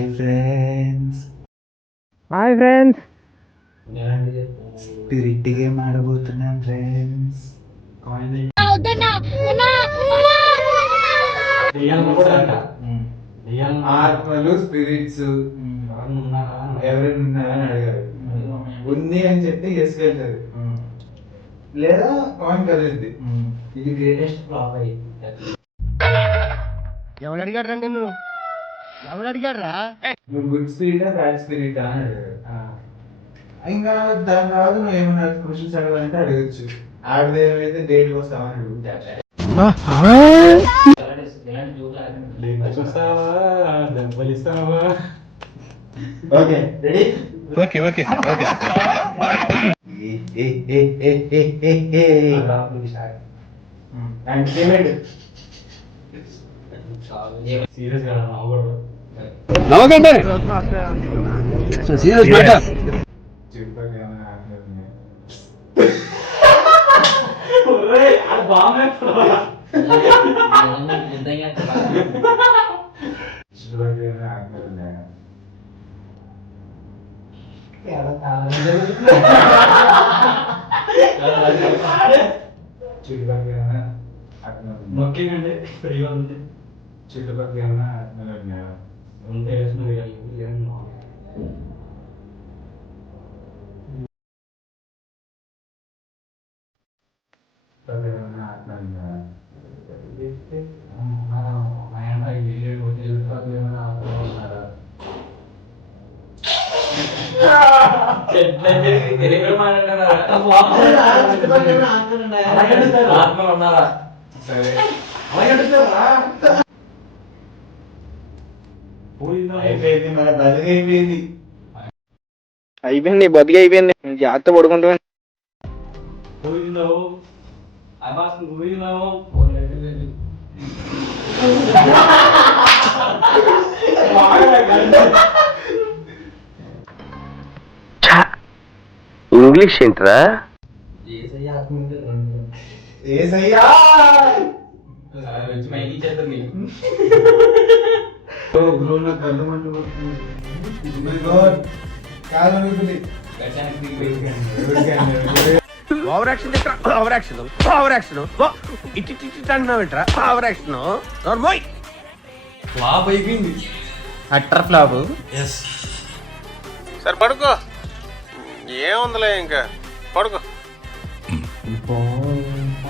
Hi friends. Spirit game ఆడబోతున్నాం friends. ఆత్మలు spirits ఎవరైనా ఉన్నారని అడిగారు. ఉంది అని చెప్తే ఎసుకెళ్తారు, లేదా కాయిన్ కదిలింది. ఇది గ్రేటెస్ట్ ఫ్లాప్ అయ్యింది. ఎవరు అడిగాడు నిన్ను? ఎవరు అడిగారా? నువ్వు గుడ్ స్పిరిటా బ్యాడ్ స్పిరిటా అని అడిగారు. ఇంకా దాని తర్వాత నువ్వు ఏమైనా క్వశ్చన్స్ అడగాలంటే అడగచ్చు. ఆడదేమైతే డేట్కి వస్తామని అడుగుతా. Okay ready? Okay okay okay. నవ్వకండి. Serious matter. మొక్కిందంటే చుట్టుపక్కల ఉంటే అయిపోయింది, బతికి అయిపోయింది. జాగ్రత్త పడుకుంటా. ఇంగ్లీష్ ఏంట్రా? Over action over action over action ఇటు అంటున్నావు ఏంట్రా? ఓవర్ యాక్షన్ ఫ్లాప్ అయిపోయింది. Utter flop. సరే పడుకో, ఏముందిలే ఇంకా పడుకో.